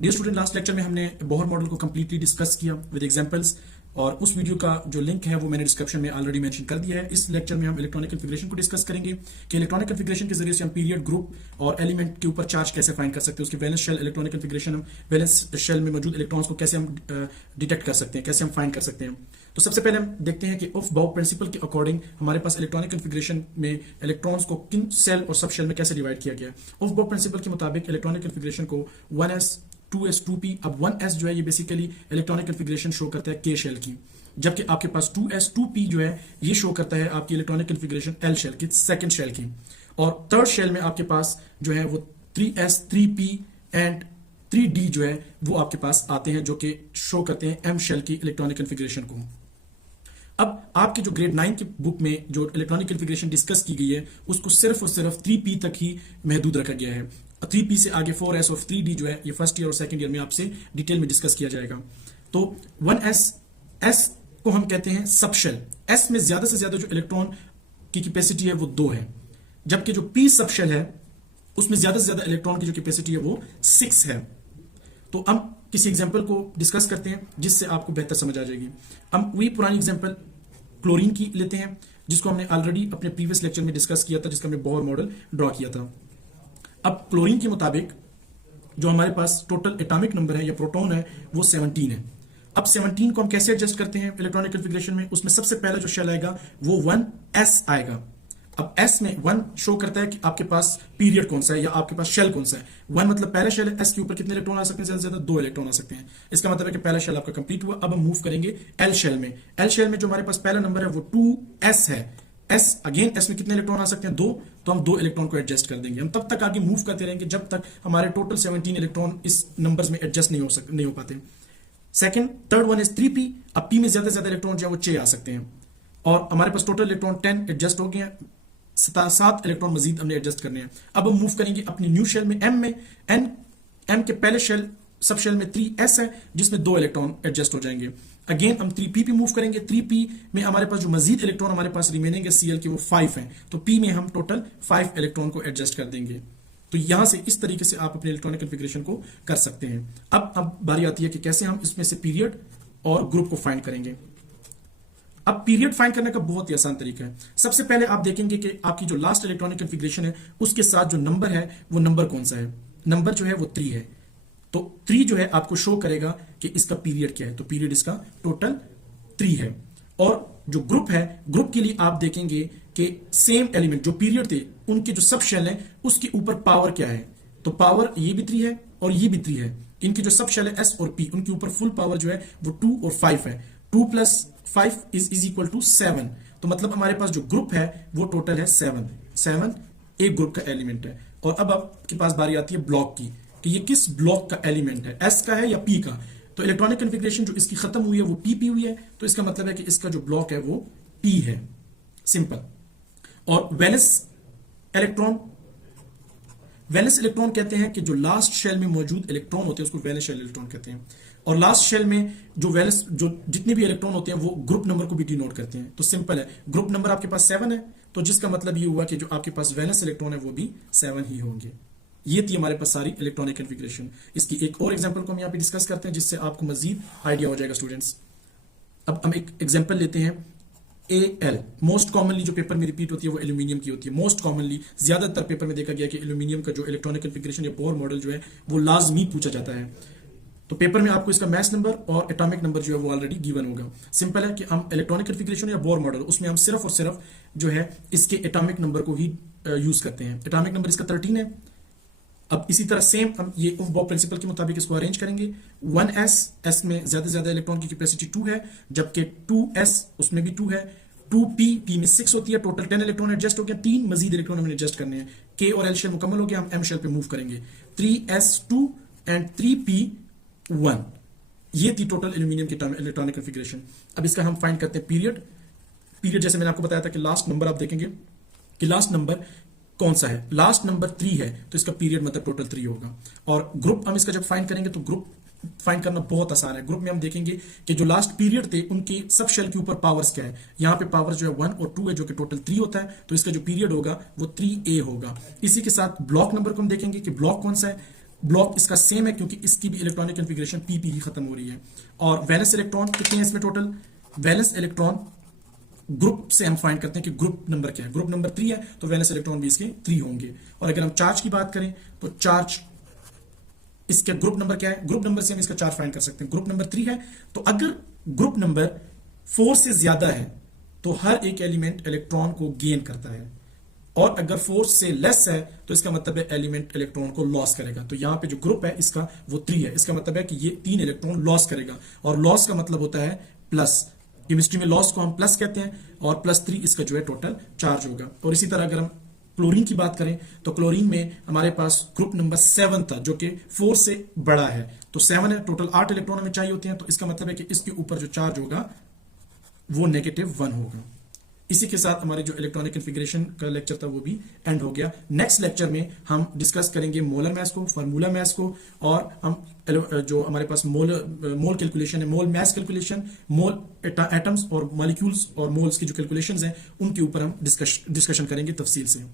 Dear student, last lecture में हमने Bohr model को कंप्लीटली डिस्कस किया विद एग्जांपल्स, और उस वीडियो का जो लिंक है वो मैंने डिस्क्रिप्शन में ऑलरेडी मेंशन कर दिया है। इस लेक्चर में हम इलेक्ट्रॉनिक कॉन्फ़िगरेशन को डिस्कस करेंगे कि इलेक्ट्रॉनिक कॉन्फ़िगरेशन के जरिए से हम पीरियड, ग्रुप और एलिमेंट के ऊपर चार्ज कैसे फाइंड कर सकते हैं। उसके वैलेंस शेल इलेक्ट्रॉनिक कॉन्फ़िगरेशन, हम वैलेंस शेल में मौजूद इलेक्ट्रॉन्स को कैसे हम डिटेक्ट कर सकते हैं, कैसे हम फाइंड कर सकते हैं। तो सबसे पहले हम देखते हैं कि ऑफ बाउ प्रिंसिपल के अकॉर्डिंग हमारे पास इलेक्ट्रॉनिक कॉन्फ़िगरेशन में इलेक्ट्रॉन्स को किन सेल और सब शेल में कैसे डिवाइड किया गया है। ऑफ बाउ प्रिंसिपल के मुताबिक इलेक्ट्रॉनिक कॉन्फ़िगरेशन को 1s 2s 2p, अब 1s जो है ये बेसिकली इलेक्ट्रॉनिक कॉन्फ़िगरेशन शो करता है k शेल की, जबकि आपके पास 2s 2p जो है ये शो करता है आपकी इलेक्ट्रॉनिक कॉन्फ़िगरेशन l शेल की, सेकंड शेल की। और थर्ड शेल में आपके पास जो है वो 3s 3p एंड 3d जो है वो आपके पास आते हैं, जो कि शो करते हैं m शेल की इलेक्ट्रॉनिक कॉन्फ़िगरेशन को। अब आपके जो ग्रेड 9 की बुक में जो इलेक्ट्रॉनिक कॉन्फ़िगरेशन डिस्कस की गई है उसको सिर्फ और सिर्फ 3p तक ही महदूद रखा गया है। 3p से आगे 4s और 3d जो है ये फर्स्ट ईयर और सेकंड ईयर में आपसे डिटेल में डिस्कस किया जाएगा। तो 1s s को हम कहते हैं सब शेल। s में ज्यादा से ज्यादा जो इलेक्ट्रॉन की कैपेसिटी है वो 2 है, जबकि जो p सब शेल है उसमें ज्यादा से ज्यादा इलेक्ट्रॉन की जो कैपेसिटी है वो 6 है। तो हम किसी एग्जांपल को डिस्कस करते हैं जिससे आपको बेहतर समझ आ जाएगी। हम वही पुरानी एग्जांपल क्लोरीन की लेते हैं, जिसको हमने ऑलरेडी अपने प्रीवियस लेक्चर में डिस्कस किया था, जिसका हमने बोहर मॉडल ड्रॉ किया था। अब क्लोरीन के मुताबिक जो हमारे पास टोटल एटॉमिक नंबर है या प्रोटॉन है वो 17 है। अब 17 को हम कैसे एडजस्ट करते हैं इलेक्ट्रॉनिक कॉन्फ़िगरेशन में, उसमें सबसे पहला जो शेल आएगा वो 1s आएगा। अब s में 1 शो करता है कि आपके पास पीरियड कौन सा है या आपके पास शेल कौन सा है। 1 मतलब पहला शेल है, s के ऊपर कितने इलेक्ट्रॉन आ सकते हैं, ज्यादा से ज्यादा 2 इलेक्ट्रॉन आ सकते हैं। इसका मतलब है कि पहला शेल आपका कंप्लीट हुआ। अब हम मूव करेंगे l शेल में। l शेल में जो हमारे पास पहला नंबर है वो 2s है। s अगेन s में कितने इलेक्ट्रॉन आ सकते हैं, 2, तो हम 2 इलेक्ट्रॉन को एडजस्ट कर देंगे। हम तब तक आगे मूव करते रहेंगे जब तक हमारे टोटल 17 इलेक्ट्रॉन इस नंबर्स में एडजस्ट नहीं हो पाते। Second, third one is 3p। अब p में ज्यादा से ज्यादा इलेक्ट्रॉन जो है वो 6 आ सकते हैं, और हमारे पास टोटल इलेक्ट्रॉन 10 एडजस्ट हो गए हैं, 7 इलेक्ट्रॉन मजीद हमने एडजस्ट करने हैं। अब हम मूव करेंगे अपनी न्यू शेल में m में। m के पहले शेल सब शेल में 3s है, जिसमें 2 इलेक्ट्रॉन एडजस्ट हो जाएंगे। अगेन हम 3p पे मूव करेंगे। 3p में हमारे पास जो मजीद इलेक्ट्रॉन हमारे पास रिमेनिंग है Cl के वो 5 हैं, तो p में हम टोटल 5 इलेक्ट्रॉन को एडजस्ट कर देंगे। तो यहां से इस तरीके से आप अपने इलेक्ट्रॉनिक कॉन्फ़िगरेशन को कर सकते हैं। अब बारी आती है कि कैसे हम इसमें से पीरियड और ग्रुप को फाइंड करेंगे। अब पीरियड फाइंड करने का बहुत ही आसान तरीका है। सबसे पहले आप देखेंगे कि आपकी जो लास्ट इलेक्ट्रॉनिक कॉन्फ़िगरेशन है उसके साथ जो नंबर है वो नंबर कौन सा है। नंबर जो है वो 3 है, तो 3 जो है आपको शो करेगा कि इसका पीरियड क्या है। तो पीरियड इसका टोटल 3 है। और जो ग्रुप है, ग्रुप के लिए आप देखेंगे कि सेम एलिमेंट जो पीरियड थे उनके जो सब शेल है उसके ऊपर पावर क्या है। तो पावर ये भी 3 है और ये भी 3 है। इनके जो सब शेल है s और p, उनके ऊपर फुल पावर जो है वो 2 और 5 है। 2 + 5 इज इक्वल टू 7। तो मतलब हमारे पास जो ग्रुप है वो टोटल है 7 एक ग्रुप का एलिमेंट है। और अब आपके पास बारी आती है ब्लॉक की, कि ये किस ब्लॉक का एलिमेंट है, s का है या p का। तो इलेक्ट्रॉनिक कॉन्फ़िगरेशन जो इसकी खत्म हुई है वो p हुई है, तो इसका मतलब है कि इसका जो ब्लॉक है वो p है। सिंपल। और वैलेंस इलेक्ट्रॉन कहते हैं कि जो लास्ट शेल में मौजूद इलेक्ट्रॉन होते हैं उसको वैलेंस शेल इलेक्ट्रॉन कहते हैं। और लास्ट शेल में जो जितने भी इलेक्ट्रॉन होते हैं वो ग्रुप नंबर को भी डिनोट करते हैं। तो सिंपल है, ग्रुप नंबर आपके पास 7 है, तो जिसका मतलब ये हुआ कि जो आपके पास वैलेंस इलेक्ट्रॉन है वो भी 7 ही होंगे। ये थी हमारे पास सारी इलेक्ट्रॉनिक कॉन्फ़िगरेशन। इसकी एक और एग्जांपल को हम यहाँ पे डिस्कस करते हैं जिससे आपको मजीद आइडिया हो जाएगा स्टूडेंट्स। अब हम एक एग्जांपल लेते हैं Al। मोस्ट कॉमनली जो पेपर में रिपीट होती है वो एल्यूमिनियम की होती है। मोस्ट कॉमनली ज्यादातर पेपर में देखा गया कि एल्यूमिनियम का जो इलेक्ट्रॉनिक कॉन्फ़िगरेशन या बोहर मॉडल जो है वो लाजमी पूछा जाता है। तो पेपर में आपको इसका मास नंबर और एटॉमिक नंबर जो है वो ऑलरेडी गिवन होगा। सिंपल है कि हम इलेक्ट्रॉनिक कॉन्फ़िगरेशन या बोहर मॉडल उसमें हम सिर्फ और सिर्फ जो है इसके एटॉमिक नंबर को ही यूज करते हैं। एटॉमिक नंबर इसका 13 है। अब इसी तरह सेम हम ये ऑफ बाउ प्रिंसिपल के मुताबिक इसको अरेंज करेंगे। 1s, s में ज्यादा से ज्यादा इलेक्ट्रॉन की कैपेसिटी 2 है, जबकि 2s उसमें भी 2 है। 2p, p में 6 होती है, टोटल 10 इलेक्ट्रॉन एडजस्ट हो गया। 3 मजीद इलेक्ट्रॉन हमें एडजस्ट करने हैं। k और l शेल मुकम्मल हो गया, हम m शेल पे मूव करेंगे। 3s2 and 3p1। ये थी टोटल एल्यूमिनियम की इलेक्ट्रॉनिक कॉन्फ़िगरेशन। अब इसका हम फाइंड करते हैं पीरियड जैसे मैंने आपको बताया था कि लास्ट नंबर आप देखेंगे कि लास्ट नंबर कौन सा है। लास्ट नंबर 3 है, तो इसका पीरियड मतलब टोटल 3 होगा। और ग्रुप हम इसका जब फाइंड करेंगे तो ग्रुप फाइंड करना बहुत आसान है। ग्रुप में हम देखेंगे कि जो लास्ट पीरियड थे उनके सब शेल के ऊपर पावर्स क्या है। यहाँ पे पावर जो है 1 और 2 है, जो कि टोटल 3 होता है, तो इसका जो पीरियड होगा वो 3a होगा। इसी के साथ ब्लॉक नंबर को हम देखेंगे कि ब्लॉक कौन सा है। ब्लॉक इसका सेम है क्योंकि इसकी भी इलेक्ट्रॉनिक कॉन्फ़िगरेशन PP ही खत्म हो रही है। और वैलेंस इलेक्ट्रॉन कितने हैं इसमें टोटल? वैलेंस इलेक्ट्रॉन ग्रुप से हम फाइंड करते हैं कि ग्रुप नंबर क्या है। ग्रुप नंबर 3 है तो वैलेंस इलेक्ट्रॉन भी इसके 3 होंगे। और अगर हम चार्ज की बात करें तो चार्ज इसके ग्रुप नंबर क्या है? ग्रुप नंबर से हम इसका चार्ज फाइंड कर सकते हैं। ग्रुप नंबर 3 है तो अगर ग्रुप नंबर 4 से ज्यादा है तो हर एक एलिमेंट इलेक्ट्रॉन को गेन करता है, और अगर 4 से लेस है तो इसका मतलब है एलिमेंट इलेक्ट्रॉन को लॉस करेगा। तो यहां पे जो ग्रुप है इसका वो 3 है, इसका मतलब है कि ये 3 इलेक्ट्रॉन लॉस करेगा, और लॉस का मतलब होता है प्लस। केमिस्ट्री में लॉस को हम प्लस कहते हैं, और +3 इसका जो है टोटल चार्ज होगा। और इसी तरह अगर हम क्लोरीन की बात करें तो क्लोरीन में हमारे पास ग्रुप नंबर 7 था जो कि 4 से बड़ा है, तो 7 है, टोटल 8 इलेक्ट्रॉन हमें चाहिए होते हैं, तो इसका मतलब है कि इसके ऊपर जो चार्ज होगा वो -1 होगा। इसी के साथ हमारे जो इलेक्ट्रॉनिक कॉन्फ़िगरेशन का लेक्चर था वो भी एंड हो गया। नेक्स्ट लेक्चर में हम डिस्कस करेंगे मोलर मास को, फार्मूला मास को, और हम जो हमारे पास मोल कैलकुलेशन है, मोल मास कैलकुलेशन, मोल एटम्स और मॉलिक्यूल्स और मोल्स की जो कैलकुलेशंस हैं उनके ऊपर हम डिस्कशन करेंगे तफसील से।